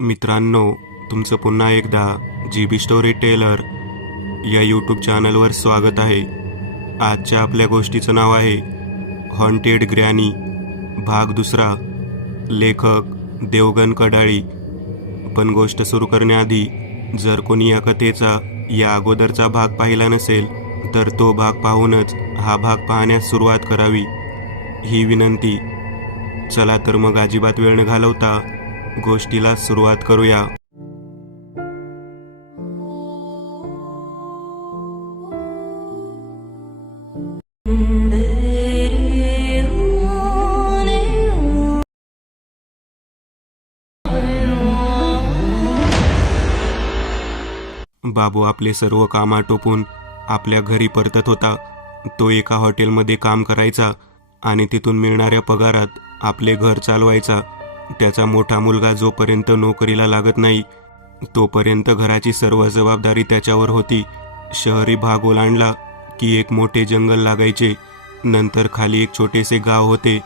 मित्रांनो, तुमचं पुन्हा एकदा GB स्टोरी टेलर या यूट्यूब चॅनलवर स्वागत आहे. आजच्या आपल्या गोष्टीचं नाव आहे हॉन्टेड ग्रॅनी, भाग दुसरा. लेखक देवगण कडाळी. पण गोष्ट सुरू करण्याआधी जर कोणी या कथेचा या अगोदरचा भाग पाहिला नसेल तर तो भाग पाहूनच हा भाग पाहण्यास सुरुवात करावी, ही विनंती. चला तर मग अजिबात वेळ न घालवता गोष्टीला सुरुवात करूया. बाबू आपले सर्व काम आटोपून आपल्या घरी परतत होता. तो एका हॉटेलमध्ये काम करायचा आणि तिथून मिळणाऱ्या पगारात आपले घर चालवायचा. त्याचा मोठा मुलगा जोपर्यंत नोकरीला लागत नाही तोपर्यंत घराची सर्व जबाबदारी त्याच्यावर होती. शहरी भाग ओलांडला की एक मोठे जंगल लागायचे. नंतर खाली एक छोटेसे गाव होते.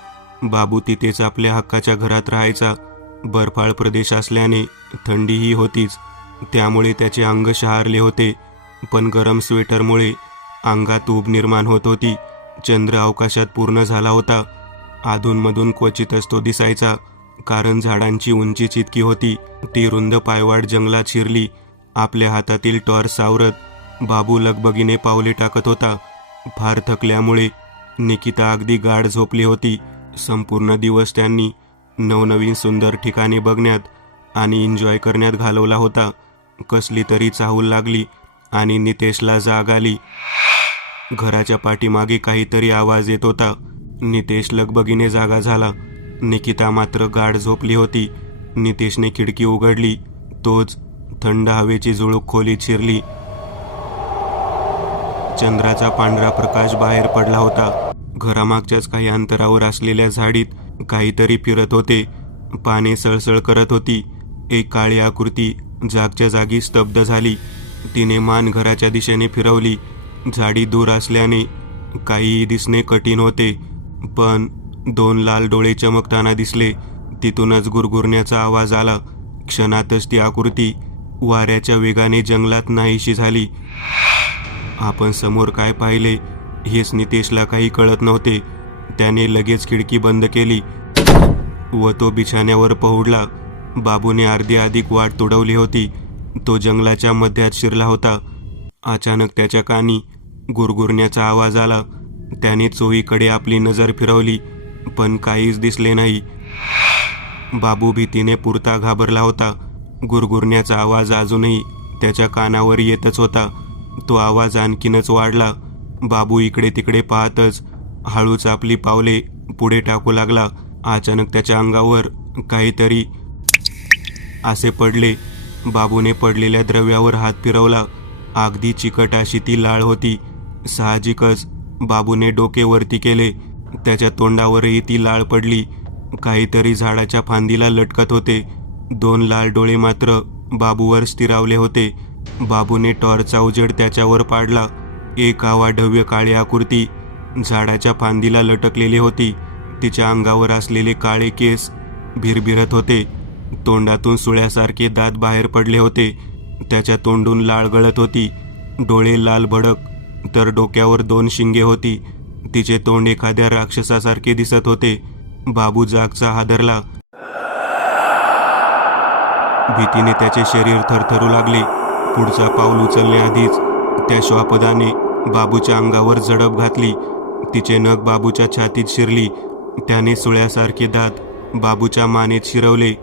बाबू तिथेच आपल्या हक्काच्या घरात राहायचा. बर्फाळ प्रदेश असल्याने थंडीही होतीच, त्यामुळे त्याचे अंग शहारले होते. पण गरम स्वेटरमुळे अंगात ऊब निर्माण होत होती. चंद्र अवकाशात पूर्ण झाला होता. अधूनमधून क्वचितच तो दिसायचा, कारण झाडांची उंचीच इतकी होती. ती रुंद पायवाट जंगलात शिरली. आपल्या हातातील टॉर्च सावरत बाबू लगबगीने पावले टाकत होता. फार थकल्यामुळे निकिता अगदी गाढ झोपली होती. संपूर्ण दिवस त्यांनी नवनवीन सुंदर ठिकाणे बघण्यात आणि एन्जॉय करण्यात घालवला होता. कसली तरी चाहूल लागली आणि नितेशला जाग आली. घराच्या पाठीमागे काहीतरी आवाज येत होता. नितेश लगबगीने जागा झाला. निकिता मात्र गाढ झोपली होती. नितेशने खिडकी उघडली. तोच थंड हवेची झुळूक खोलीत शिरली. चंद्राचा पांढरा प्रकाश बाहेर पडला होता. घरामागच्याच काही अंतरावर असलेल्या झाडीत काहीतरी फिरत होते. पाने सळसळ करत होती. एक काळी आकृती जागच्या जागी स्तब्ध झाली. तिने मान घराच्या दिशेने फिरवली. झाडी दूर असल्याने काहीही दिसणे कठीण होते, पण दोन लाल डोळे चमकताना दिसले. तिथूनच गुरगुरण्याचा आवाज आला. क्षणातच ती आकृती वाऱ्याच्या वेगाने जंगलात नाहीशी झाली. आपण समोर काय पाहिले हेच नितेशला काही कळत नव्हते. त्याने लगेच खिडकी बंद केली व तो बिछाण्यावर पहुडला. बाबूने अर्धी अधिक वाट तुडवली होती. तो जंगलाच्या मध्यात शिरला होता. अचानक त्याच्या कानी गुरगुरण्याचा आवाज आला. त्याने चोहीकडे आपली नजर फिरवली, पण काहीच दिसले नाही. बाबू भीतीने पुरता घाबरला होता. गुरगुरण्याचा आवाज अजूनही त्याच्या कानावर येतच होता. तो आवाज आणखीनच वाढला. बाबू इकडे तिकडे पाहतच हळूच आपली पावले पुढे टाकू लागला. अचानक त्याच्या अंगावर काहीतरी असे पडले. बाबूने पडलेल्या द्रव्यावर हात फिरवला. अगदी चिकट अशी ती लाळ होती. साहजिकच बाबूने डोके वरती केले. त्याच्या तोंडावरही ती लाळ पडली. काहीतरी झाडाच्या फांदीला लटकत होते. दोन लाल डोळे मात्र बाबूवर स्थिरावले होते. बाबूने टॉर्चचा उजेड त्याच्यावर पाडला. एक आवाढव्य काळी आकृती झाडाच्या फांदीला लटकलेली होती. तिच्या अंगावर असलेले काळे केस भिरभिरत होते. तोंडातून सुळ्यासारखे दात बाहेर पडले होते. त्याच्या तोंडून लाळ गळत होती. डोळे लाल भडक, तर डोक्यावर दोन शिंगे होती. तिचे तोंड एखाद्या राक्षसासारखे दिसत होते. बाबू जागचा हादरला. भीतीने त्याचे शरीर थरथरू लागले. पुढचा पाऊल उचलण्याआधीच त्या श्वापदाने बाबूच्या अंगावर झडप घातली. तिचे नख बाबूच्या छातीत शिरली. त्याने सुळ्यासारखे दात बाबूच्या मानेत शिरवले.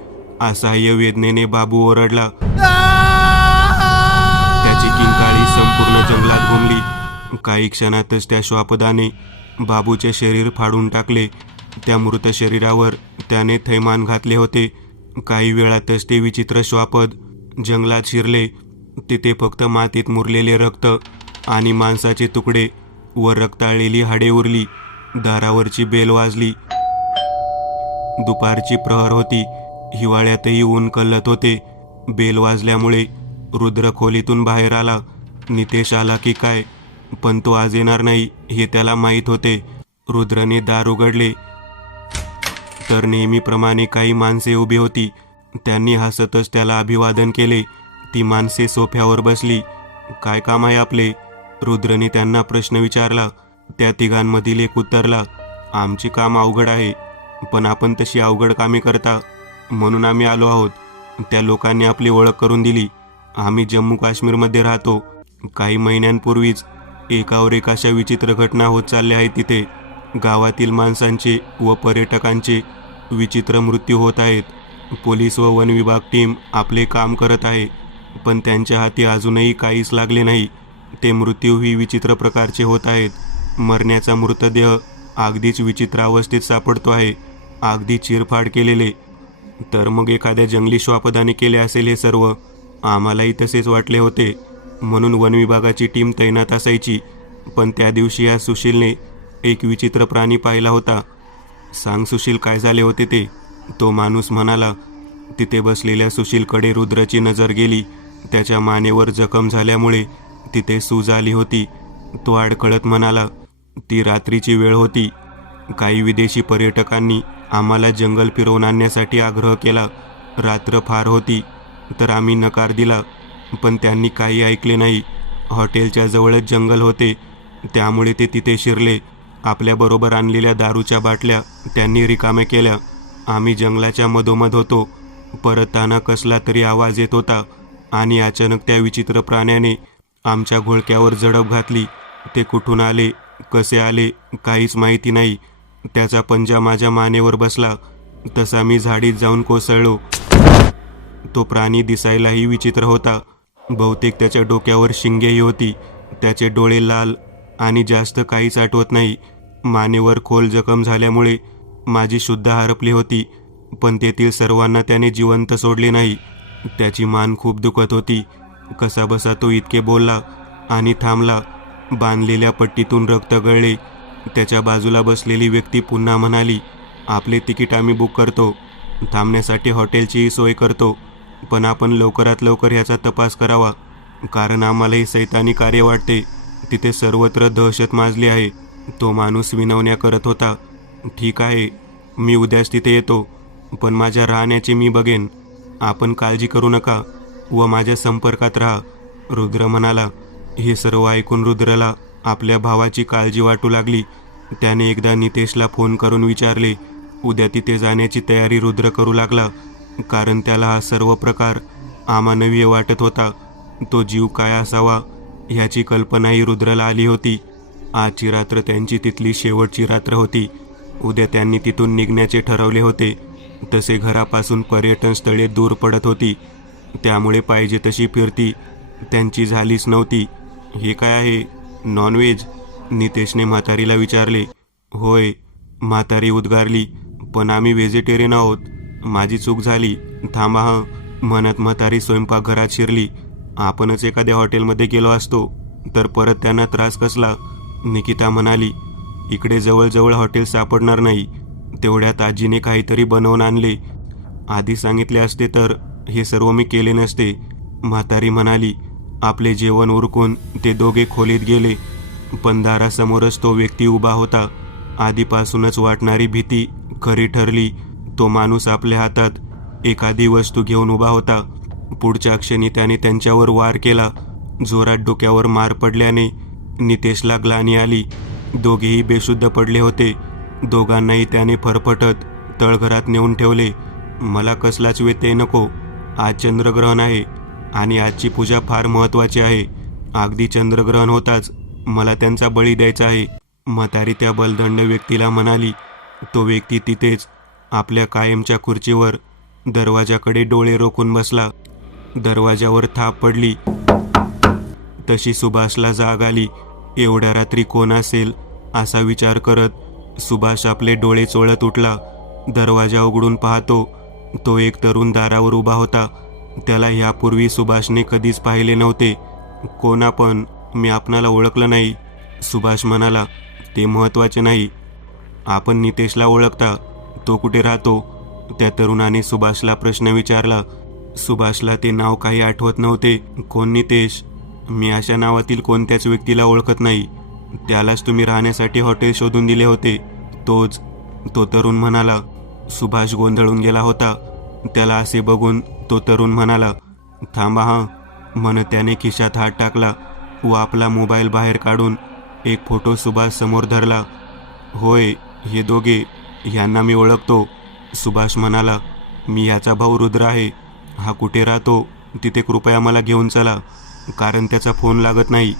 असहाय्य वेदनेने बाबू ओरडला. त्याची किंकाळी संपूर्ण जंगलात घुमली. काही क्षणातच त्या श्वापदाने बाबूचे शरीर फाडून टाकले. त्या मृत शरीरावर त्याने थैमान घातले होते. काही वेळातच ते विचित्र श्वापद जंगलात शिरले. तिथे फक्त मातीत मुरलेले रक्त आणि मांसाचे तुकडे व रक्ताळलेली हाडे उरली. दारावरची बेल वाजली. दुपारची प्रहर होती. हिवाळ्यातही ऊन कलत होते. बेल वाजल्यामुळे रुद्र खोलीतून बाहेर आला. नितेश आला की काय, पण तो आज येणार नाही हे त्याला माहीत होते. रुद्रने दार उघडले तर नेहमीप्रमाणे काही माणसे उभी होती. त्यांनी हसतच त्याला अभिवादन केले. ती माणसे सोफ्यावर बसली. काय काम आहे आपले? रुद्रने त्यांना प्रश्न विचारला. त्या तिघांमधील एक उत्तरला, आमचे काम अवघड आहे, पण आपण तशी अवघड कामे करता म्हणून आम्ही आलो आहोत. त्या लोकांनी आपली ओळख करून दिली. आम्ही जम्मू काश्मीरमध्ये राहतो. काही महिन्यांपूर्वीच एकावर एक अशा विचित्र घटना होत चालल्या आहेत. तिथे गावातील माणसांचे व पर्यटकांचे विचित्र मृत्यू होत आहेत. पोलीस व वन विभाग टीम आपले काम करत आहे, पण त्यांच्या हाती अजूनही काहीच लागले नाही. ते मृत्यूही विचित्र प्रकारचे होत आहेत. मरण्याचा मृतदेह अगदीच विचित्र अवस्थेत सापडतो आहे, अगदी चिरफाड केलेले. तर मग एखाद्या जंगली श्वापदाने केले असेल हे सर्व. आम्हालाही तसेच वाटले होते, म्हणून वन विभागाची टीम तैनात असायची. पण त्या दिवशी या सुशीलने एक विचित्र प्राणी पाहिला होता. सांग सुशील, काय झाले होते ते? तो माणूस म्हणाला. तिथे बसलेल्या सुशीलकडे रुद्राची नजर गेली. त्याच्या मानेवर जखम झाल्यामुळे तिथे सूज आली होती. तो अडखळत म्हणाला, ती रात्रीची वेळ होती. काही विदेशी पर्यटकांनी आम्हाला जंगल फिरवून आणण्यासाठी आग्रह केला. रात्र फार होती तर आम्ही नकार दिला, पण त्यांनी काही ऐकले नाही. हॉटेलच्या जवळच जंगल होते, त्यामुळे ते तिथे शिरले. आपल्याबरोबर आणलेल्या दारूच्या बाटल्या त्यांनी रिकाम्या केल्या. आम्ही जंगलाच्या मधोमध होतो. परतताना कसला तरी आवाज येत होता आणि अचानक त्या विचित्र प्राण्याने आमच्या घोळक्यावर झडप घातली. ते कुठून आले, कसे आले, काहीच माहिती नाही. त्याचा पंजा माझ्या मानेवर बसला तसा मी झाडीत जाऊन कोसळलो. तो प्राणी दिसायलाही विचित्र होता. बहुतेक त्याच्या डोक्यावर शिंगेही होती. त्याचे डोळे लाल आणि जास्त काहीच आठवत नाही. मानेवर खोल जखम झाल्यामुळे माझी शुद्ध हरपली होती, पण तेथील सर्वांना त्याने जिवंत सोडले नाही. त्याची मान खूप दुखत होती. कसाबसा तो इतके बोलला आणि थांबला. बांधलेल्या पट्टीतून रक्त गळले. त्याच्या बाजूला बसलेली व्यक्ती पुन्हा म्हणाली, आपले तिकीट आम्ही बुक करतो, थांबण्यासाठी हॉटेलचीही सोय करतो, पण आपण लवकरात लवकर ह्याचा तपास करावा, कारण आम्हालाही सैतानी कार्य वाटते. तिथे सर्वत्र दहशत माजली आहे. तो माणूस विनवण्या करत होता. ठीक आहे, मी उद्याच तिथे येतो, पण माझ्या राहण्याची मी बघेन. आपण काळजी करू नका व माझ्या संपर्कात राहा, रुद्र म्हणाला. हे सर्व ऐकून रुद्रला आपल्या भावाची काळजी वाटू लागली. त्याने एकदा नितेशला फोन करून विचारले. उद्या तिथे जाण्याची तयारी रुद्र करू लागला, कारण त्याला हा सर्व प्रकार अमानवीय वाटत होता. तो जीव काय असावा ह्याची कल्पनाही रुद्रला आली होती. आजची रात्र त्यांची तिथली शेवटची रात्र होती. उद्या त्यांनी तिथून निघण्याचे ठरवले होते. तसे घरापासून पर्यटन स्थळे दूर पडत होती, त्यामुळे पाहिजे तशी फिरती त्यांची झालीच नव्हती. हे काय आहे, नॉनव्हेज? नितेशने म्हातारीला विचारले. होय, म्हातारी उद्गारली, पण आम्ही व्हेजिटेरियन आहोत. माझी चूक झाली, थांबा हं, म्हणत म्हातारी स्वयंपाकघरात शिरली. आपणच एखाद्या हॉटेलमध्ये गेलो असतो तर परत त्यांना त्रास कसला? निकिता म्हणाली. इकडे जवळजवळ हॉटेल सापडणार नाही. तेवढ्यात आजीने काहीतरी बनवून आणले. आधी सांगितले असते तर हे सर्व मी केले नसते, म्हातारी म्हणाली. आपले जेवण उरकून ते दोघे खोलीत गेले, पण दारासमोरच तो व्यक्ती उभा होता. आधीपासूनच वाटणारी भीती खरी ठरली. तो माणूस आपल्या हातात एखादी वस्तू घेऊन उभा होता. पुढच्या क्षणी त्याने त्यांच्यावर वार केला. जोरात डोक्यावर मार पडल्याने नितेशला ग्लानी आली. दोघेही बेशुद्ध पडले होते. दोघांनाही त्याने फरफटत तळघरात नेऊन ठेवले. मला कसलाच व्यत्यय नको. आज चंद्रग्रहण आहे आणि आजची पूजा फार महत्त्वाची आहे. अगदी चंद्रग्रहण होताच मला त्यांचा बळी द्यायचा आहे, म्हातारी त्या बलदंड व्यक्तीला म्हणाली. तो व्यक्ती तिथेच आपल्या कायमच्या खुर्चीवर दरवाजाकडे डोळे रोखून बसला. दरवाजावर थाप पडली तशी सुभाषला जाग आली. एवढ्या रात्री कोण असेल असा विचार करत सुभाष आपले डोळे चोळत उठला. दरवाजा उघडून पाहतो तो एक तरुण दारावर उभा होता. त्याला यापूर्वी सुभाषने कधीच पाहिले नव्हते. कोण आपण? मी आपणाला ओळखलं नाही, सुभाष म्हणाला. ते महत्त्वाचे नाही. आपण नितेशला ओळखता? तो कुठे राहतो? त्या तरुणाने सुभाषला प्रश्न विचारला. सुभाषला ते नाव काही आठवत नव्हते. कोण नितेश? मी अशा नावातील कोणत्याच व्यक्तीला ओळखत नाही. त्यालाच तुम्ही राहण्यासाठी हॉटेल शोधून दिले होते, तोच, तो तरुण म्हणाला. सुभाष गोंधळून गेला होता. त्याला असे बघून तो तरुण म्हणाला, थांबा हां. म्हणत त्याने खिशात हात टाकला व आपला मोबाईल बाहेर काढून एक फोटो सुभाष समोर धरला. होय, हे दोघे, ह्यांना मी ओळखतो. सुभाष म्हणाला, मी ह्याचा भाऊ रुद्र आहे. हा कुठे राहतो तिथे कृपया मला घेऊन चला, कारण त्याचा फोन लागत नाही.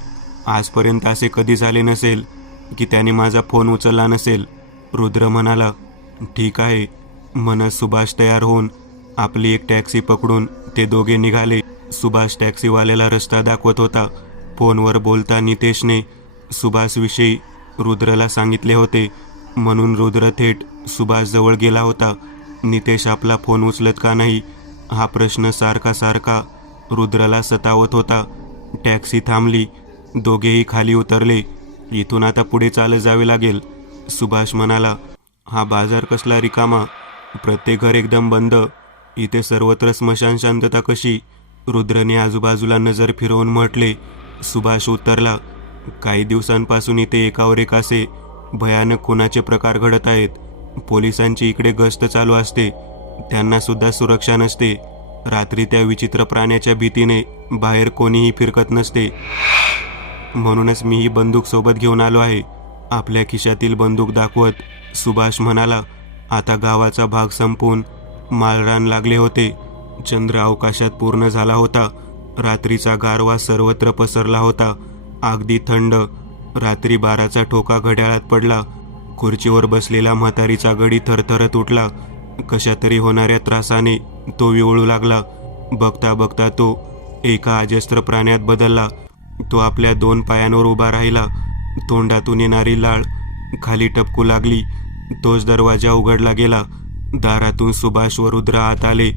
आजपर्यंत असे कधी झाले नसेल की त्याने माझा फोन उचलला नसेल. रुद्र म्हणाला, ठीक आहे. म्हणत सुभाष तयार होऊन आपली एक टॅक्सी पकडून ते दोघे निघाले. सुभाष टॅक्सीवाल्याला रस्ता दाखवत होता. फोनवर बोलता नितेशने सुभाषविषयी रुद्रला सांगितले होते, म्हणून रुद्र थेट सुभाषजवळ गेला होता. नितेश आपला फोन उचलत का नाही हा प्रश्न सारखा सारखा रुद्रला सतावत होता. टॅक्सी थांबली. दोघेही खाली उतरले. इथून आता पुढे चालत जावे लागेल. सुभाष म्हणाला, हा बाजार कसला रिकामा, प्रत्येक घर एकदम बंद, इथे सर्वत्र स्मशान शांतता कशी. रुद्रने आजूबाजूला नजर फिरवून म्हटले. सुभाष उत्तरला, काही दिवसांपासून इथे एकावर एक असे भयानक खुनाचे प्रकार घडत आहेत. पोलिसांची इकडे गस्त चालू असते, त्यांना सुद्धा सुरक्षा नसते. रात्री त्या विचित्र प्राण्याच्या भीतीने बाहेर कोणीही फिरकत नसते. म्हणूनच मी ही बंदूक सोबत घेऊन आलो आहे. आपल्या खिशातील बंदूक दाखवत सुभाष म्हणाला. आता गावाचा भाग संपून माळरान लागले होते. चंद्र अवकाशात पूर्ण झाला होता. रात्रीचा गारवा सर्वत्र पसरला होता. अगदी थंड. रात्री 12चा ठोका घड्याळात पडला. खुर्चीवर बसलेला म्हातारीचा गडी थरथरत उठला. कशा तरी होणाऱ्या त्रासाने तो विवळू लागला. बघता बघता तो एका अजस्त्र प्राण्यात बदलला. तो आपल्या 2 पायांवर उभा राहिला. तोंडातून येणारी लाळ खाली टपकू लागली. तोच दरवाजा उघडला गेला. दारातून सुभाष व रुद्र आत आले.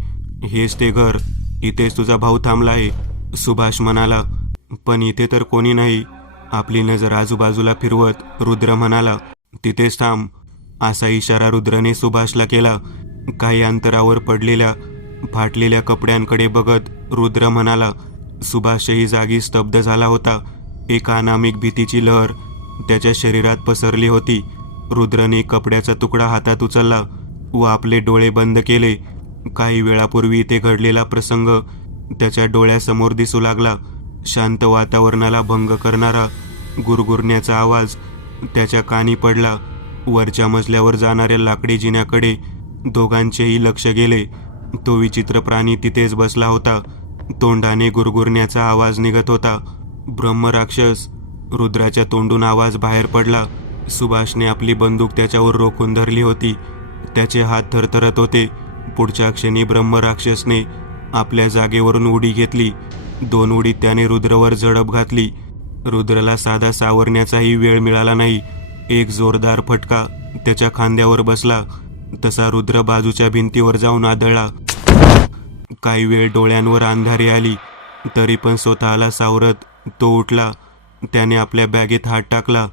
हेच ते घर, इथेच तुझा भाऊ थांबला आहे, सुभाष म्हणाला. पण इथे तर कोणी नाही. आपली नजर आजूबाजूला फिरवत रुद्र म्हणाला, तिथेच थांब. असा इशारा रुद्रने सुभाषला केला. काही अंतरावर पडलेल्या फाटलेल्या कपड्यांकडे बघत रुद्र म्हणाला. सुभाषही जागी स्तब्ध झाला होता. एक अनामिक भीतीची लहर त्याच्या शरीरात पसरली होती. रुद्रने कपड्याचा तुकडा हातात उचलला व आपले डोळे बंद केले. काही वेळापूर्वी ते घडलेला प्रसंग त्याच्या डोळ्यासमोर दिसू लागला. शांत वातावरणाला भंग करणारा गुरगुरण्याचा आवाज त्याच्या कानी पडला. वरच्या मजल्यावर जाणाऱ्या लाकडी जिन्याकडे दोघांचेही लक्ष गेले. तो विचित्र प्राणी तिथेच बसला होता. तोंडाने गुरगुरण्याचा आवाज निघत होता. ब्रह्मराक्षस. रुद्राच्या तोंडून आवाज बाहेर पडला. सुभाषने आपली बंदूक त्याच्यावर रोखून धरली होती. त्याचे हात थरथरत होते. पुढच्या क्षणी ब्रह्मराक्षसने आपल्या जागेवरून उडी घेतली. 2 उडीत त्याने रुद्रवर झडप घातली. रुद्रला साधा सावरण्याचाही वेळ मिळाला नाही. एक जोरदार फटका त्याच्या खांद्यावर बसला. तसा रुद्र बाजूच्या भिंतीवर जाऊन आदळला. काही वेळ डोळ्यांवर अंधारी आली, तरी पण स्वतःला सावरत तो उठला. त्याने आपल्या बॅगेत हात टाकला,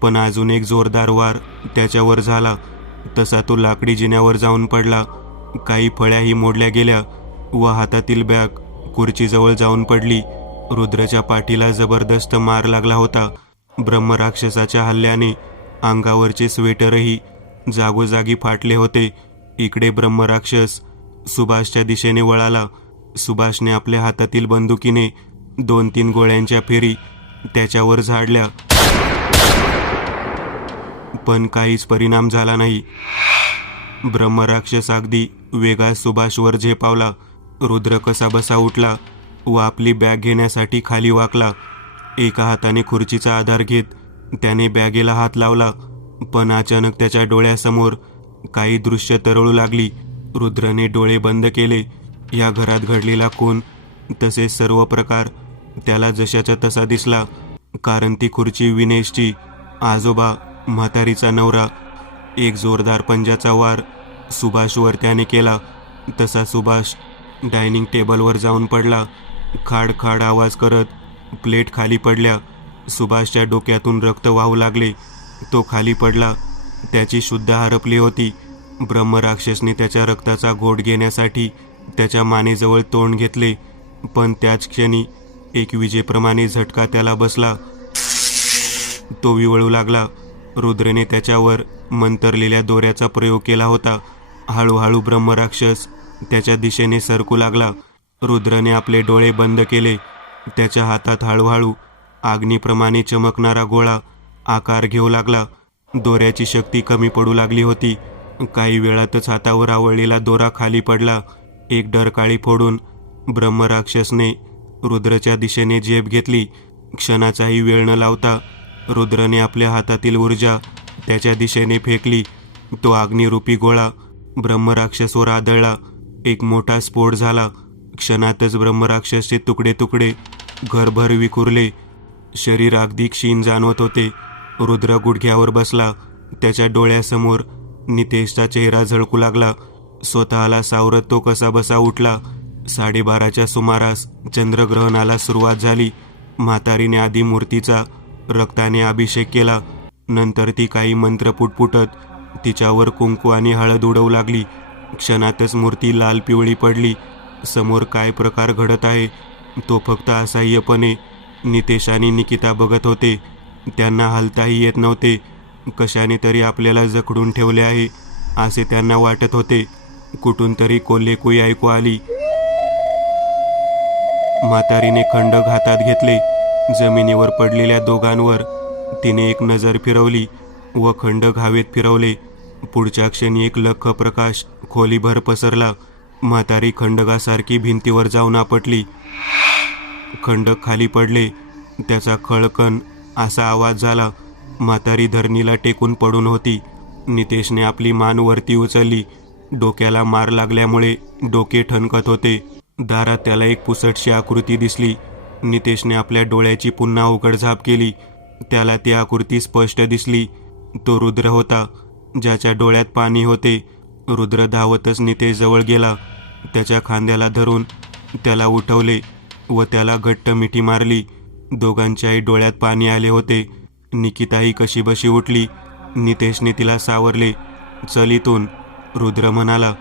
पण अजून एक जोरदार वार त्याच्यावर झाला. तसा तो लाकडी जिन्यावर जाऊन पडला. काही फळ्याही मोडल्या गेल्या व हातातील बॅग खुर्चीजवळ जाऊन पडली. रुद्रच्या पाठीला जबरदस्त मार लागला होता. ब्रह्मराक्षसाच्या हल्ल्याने अंगावरचे स्वेटरही जागोजागी फाटले होते. इकडे ब्रह्मराक्षस सुभाषच्या दिशेने वळाला. सुभाषने आपल्या हातातील बंदुकीने 2-3 गोळ्यांच्या फेरी त्याच्यावर झाडल्या, पण काहीच परिणाम झाला नाही. ब्रह्मराक्षस अगदी वेगात सुभाषवर झेपावला. रुद्र कसा बसा उठला व आपली बॅग घेण्यासाठी खाली वाकला. एका हाताने खुर्चीचा आधार घेत त्याने बॅगेला हात लावला, पण अचानक त्याच्या डोळ्यासमोर काही दृश्य तरळू लागली. रुद्रने डोळे बंद केले. या घरात घडलेला खून तसेच सर्व प्रकार त्याला जशाचा तसा दिसला. कारण ती खुर्ची विनेशची, आजोबा, म्हातारीचा नवरा. एक जोरदार पंजाचा वार सुभाषवर त्याने केला. तसा सुभाष डायनिंग टेबलवर जाऊन पडला. खाड खाड आवाज करत प्लेट खाली पडल्या. सुभाषच्या डोक्यातून रक्त वाहू लागले. तो खाली पडला. त्याची शुद्ध हरपली होती. ब्रह्मराक्षसने त्याच्या रक्ताचा घोट घेण्यासाठी त्याच्या मानेजवळ तोंड घेतले, पण त्याच क्षणी एक विजेप्रमाणे झटका त्याला बसला. तो विवळू लागला. रुद्रने त्याच्यावर मंतरलेल्या दोऱ्याचा प्रयोग केला होता. हळूहळू ब्रह्मराक्षस त्याच्या दिशेने सरकू लागला. रुद्रने आपले डोळे बंद केले. त्याच्या हातात हळूहळू अग्नीप्रमाणे चमकणारा गोळा आकार घेऊ लागला. दोऱ्याची शक्ती कमी पडू लागली होती. काही वेळातच हातावर आवळलेला दोरा खाली पडला. एक डरकाळी फोडून ब्रह्मराक्षसने रुद्रच्या दिशेने झेप घेतली. क्षणाचाही वेळ न लावता रुद्रने आपल्या हातातील ऊर्जा त्याच्या दिशेने फेकली. तो अग्निरूपी गोळा ब्रह्मराक्षसवर आदळला. एक मोठा स्फोट झाला. क्षणातच ब्रह्मराक्षसचे तुकडे तुकडे घरभर विखुरले. शरीर अगदी क्षीण जाणवत होते. रुद्र गुडघ्यावर बसला. त्याच्या डोळ्यासमोर नितेशचा चेहरा झळकू लागला. स्वतःला सावरत तो कसाबसा उठला. 12:30च्या सुमारास चंद्रग्रहणाला सुरुवात झाली. म्हातारीने आधी मूर्तीचा रक्ताने अभिषेक केला. नंतर ती काही मंत्र पुटपुटत तिच्यावर कुंकू आणि हळद उडवू लागली. क्षणातच मूर्ती लाल पिवळी पडली. समोर काय प्रकार घडत आहे तो फक्त असहाय्यपणे नितेश आणि निकिता बघत होते. त्यांना हलताही येत नव्हते. कशाने तरी आपल्याला जखडून ठेवले आहे असे त्यांना वाटत होते. कुठून तरी कोल्हेकुई ऐकू आली. म्हातारीने खंडक हातात घेतले. जमिनीवर पडलेल्या दोघांवर तिने एक नजर फिरवली व खंडक हवेत फिरवले. पुढच्या क्षणी एक लख्ख प्रकाश खोलीभर पसरला. म्हातारी खंडकासारखी भिंतीवर जाऊन आपटली. खंडक खाली पडले. त्याचा खळकन असा आवाज झाला. म्हातारी धरणीला टेकून पडून होती. नितेशने आपली मान वरती उचलली. डोक्याला मार लागल्यामुळे डोके ठणकत होते. दारात त्याला एक पुसटशी आकृती दिसली. नितेशने आपल्या डोळ्याची पुन्हा उघडझाप केली. त्याला ती आकृती स्पष्ट दिसली. तो रुद्र होता, ज्याच्या डोळ्यात पाणी होते. रुद्र धावतच नितेश जवळ गेला. त्याच्या खांद्याला धरून त्याला उठवले व त्याला घट्ट मिठी मारली. दोघांच्याही डोळ्यात पाणी आले होते. निकिताही कशीबशी उठली. नितेशने तिला सावरले. चल इथून, रुद्र म्हणाला.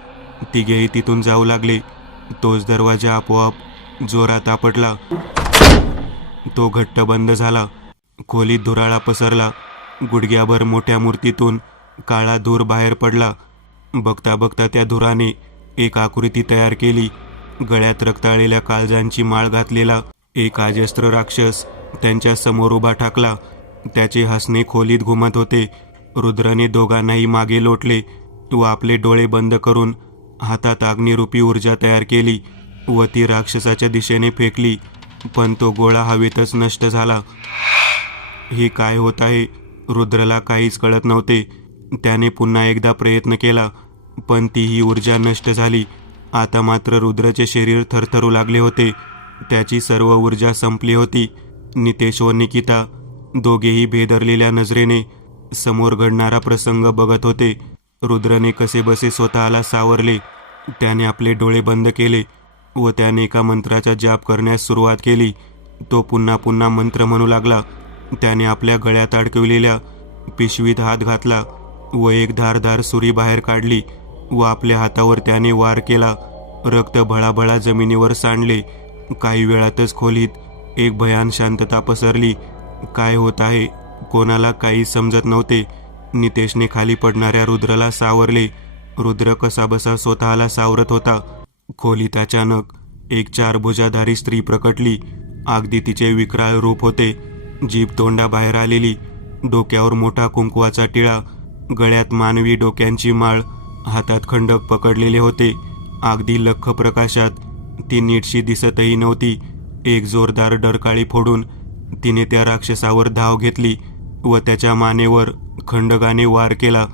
तिघेही तिथून जाऊ लागले. तोच दरवाजा आपोआप जोरात आपटला. तो घट्ट बंद झाला. खोलीत धुराळा पसरला. गुडघ्याभर मोठ्या मूर्तीतून काळा धूर बाहेर पडला. बघता बघता त्या धुराने एक आकृती तयार केली. गळ्यात रक्ताळलेल्या काळजांची माळ घातलेला एक अजस्त्र राक्षस त्यांच्या समोर उभा ठाकला. त्याचे हसणे खोलीत घुमत होते. रुद्रने दोघांनाही मागे लोटले व आपले डोळे बंद करून हातात अग्निरूपी ऊर्जा तयार केली व ती राक्षसाच्या दिशेने फेकली. पण तो गोळा हवेतच नष्ट झाला. हे काय होत आहे? रुद्रला काहीच कळत नव्हते. त्याने पुन्हा एकदा प्रयत्न केला, पण तीही ऊर्जा नष्ट झाली. आता मात्र रुद्रचे शरीर थरथरू लागले होते. त्याची सर्व ऊर्जा संपली होती. नितेश व निकिता दोघेही भेदरलेल्या नजरेने समोर घडणारा प्रसंग बघत होते. रुद्रने कसेबसे स्वतःला सावरले. त्याने आपले डोळे बंद केले व त्याने एका मंत्राचा जाप करण्यास सुरुवात केली. तो पुन्हा पुन्हा मंत्र म्हणू लागला. त्याने आपल्या गळ्यात अडकविलेल्या पिशवीत हात घातला व एक धारदार सुरी बाहेर काढली व आपल्या हातावर त्याने वार केला. रक्त भळाभळा जमिनीवर सांडले. काही वेळातच खोलीत एक भयान शांतता पसरली. काय होत आहे कोणाला काही समजत नव्हते. नितेशने खाली पडणाऱ्या रुद्रला सावरले. रुद्र कसाबसा स्वतःला सावरत होता. खोलीत अचानक एक 4 भुजाधारी स्त्री प्रकटली. अगदी तिचे विक्राळ रूप होते. जीभ तोंडाबाहेर आलेली, डोक्यावर मोठा कुंकवाचा टिळा, गळ्यात मानवी डोक्यांची माळ, हातात खंडक पकडलेले होते. अगदी लख्ख प्रकाशात ती नीटशी दिसतही नव्हती. एक जोरदार डरकाळी फोडून तिने त्या राक्षसावर धाव घेतली व त्याच्या मानेवर खंडकाने वार केला.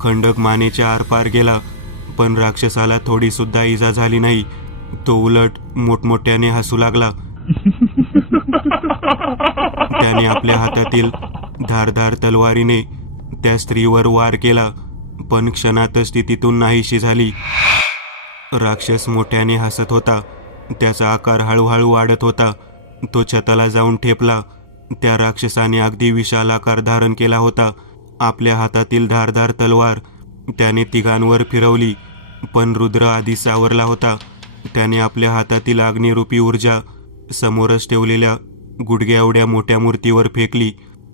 खंडक मानेच्या आरपार गेला, पण राक्षसाला थोडी सुद्धा इजा झाली नाही. तो उलट मोठमोठ्याने हसू लागला. त्याने आपल्या हातातील धारदार तलवारीने त्या स्त्रीवर वार केला, पण क्षणातच ती तिथून नाहीशी झाली. राक्षस मोठ्याने हसत होता. त्याचा आकार हळूहळू वाढत होता. तो छताला जाऊन ठेपला. त्या राक्षसाने अगदी विशाल आकार धारण केला होता. आपल्या हातातील धारदार तलवार त्याने तिघांवर फिरवली, पण रुद्र आधी सावरला होता. त्याने आपल्या हातातील अग्निरूपी ऊर्जा समोरच ठेवलेल्या गुडघ्या एवढ्या मोठ्या मूर्तीवर फेकली.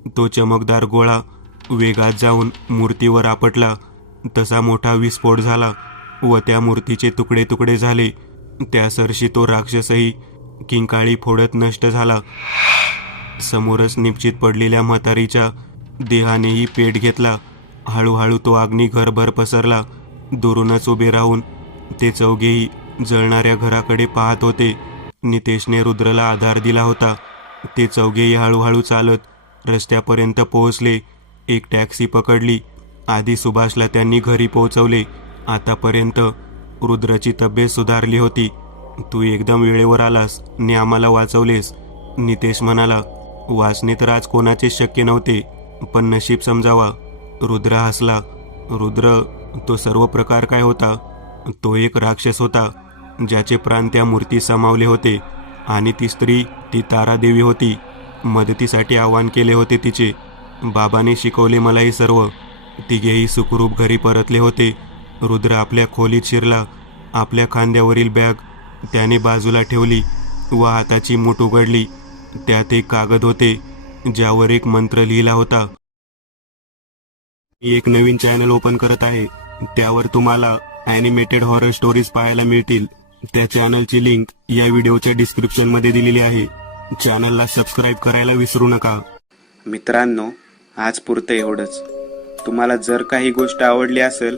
तो चमकदार गोळा वेगात जाऊन मूर्तीवर आपटला. तसा मोठा विस्फोट झाला. व त्या मूर्तीचे तुकडे तुकडे झाले. त्या सरशी तो राक्षसही किंकाळी फोडत नष्ट झाला. समोरच निपचित पडलेल्या म्हातारीच्या देहानेही पेट घेतला. हळूहळू तो अग्नी घरभर पसरला. दुरूनच उभे राहून ते चौघेही जळणाऱ्या घराकडे पाहत होते. नितेशने रुद्रला आधार दिला होता. ते चौघेही हळूहळू चालत रस्त्यापर्यंत पोहोचले. एक टॅक्सी पकडली. आधी सुभाषला त्यांनी घरी पोहोचवले. आतापर्यंत रुद्रची तब्येत सुधारली होती. तू एकदम वेळेवर आलास ने आम्हाला वाचवलेस, नितेश म्हणाला. वाचणे तर आज कोणाचे शक्य नव्हते, पण नशीब समजावा. रुद्र हसला. रुद्र, तो सर्व प्रकार काय होता? तो एक राक्षस होता ज्याचे प्राण त्या मूर्ती समावले होते. आणि ती स्त्री, ती तारादेवी होती. मदतीसाठी आवाहन केले होते तिचे. बाबाने शिकवले मला हे सर्व. तिघेही सुखरूप घरी परतले होते. रुद्र आपल्या खोलीत शिरला. आपल्या खांद्यावरील बॅग त्याने बाजूला ठेवली व हाताची मूठ उघडली. त्यात एक कागद होते ज्यावर एक मंत्र लिहिला होता. एक नवीन चॅनल ओपन करत आहे. त्यावर तुम्हाला ॲनिमेटेड हॉरर स्टोरीज पाहायला मिळतील. त्या चॅनलची लिंक या व्हिडिओच्या डिस्क्रिप्शनमध्ये दिलेली आहे. चॅनलला सबस्क्राईब करायला विसरू नका. मित्रांनो, आज पुरतं एवढंच. तुम्हाला जर काही गोष्ट आवडली असेल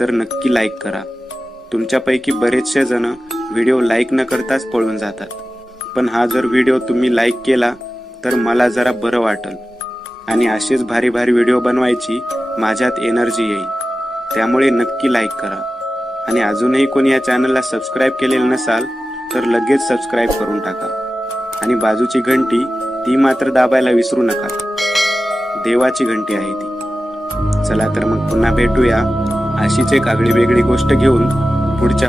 तर नक्की लाईक करा. तुमच्यापैकी बरेचसे जण व्हिडिओ लाईक न करताच पळून जातात. पण हा जर व्हिडिओ तुम्ही लाईक केला तर मला जरा बरं वाटेल आणि असेच भारी भारी व्हिडिओ बनवायची माझ्यात एनर्जी येईल. त्यामुळे नक्की लाईक करा. आणि अजूनही कोणी या चॅनलला सबस्क्राईब केलेलं नसाल तर लगेच सबस्क्राईब करून टाका. आणि बाजूची घंटी ती मात्र दाबायला विसरू नका. देवाची घंटी आहे ती. चला तर मग पुन्हा भेटूया अशीच एक आगळी वेगळी गोष्ट घेऊन पुढच्या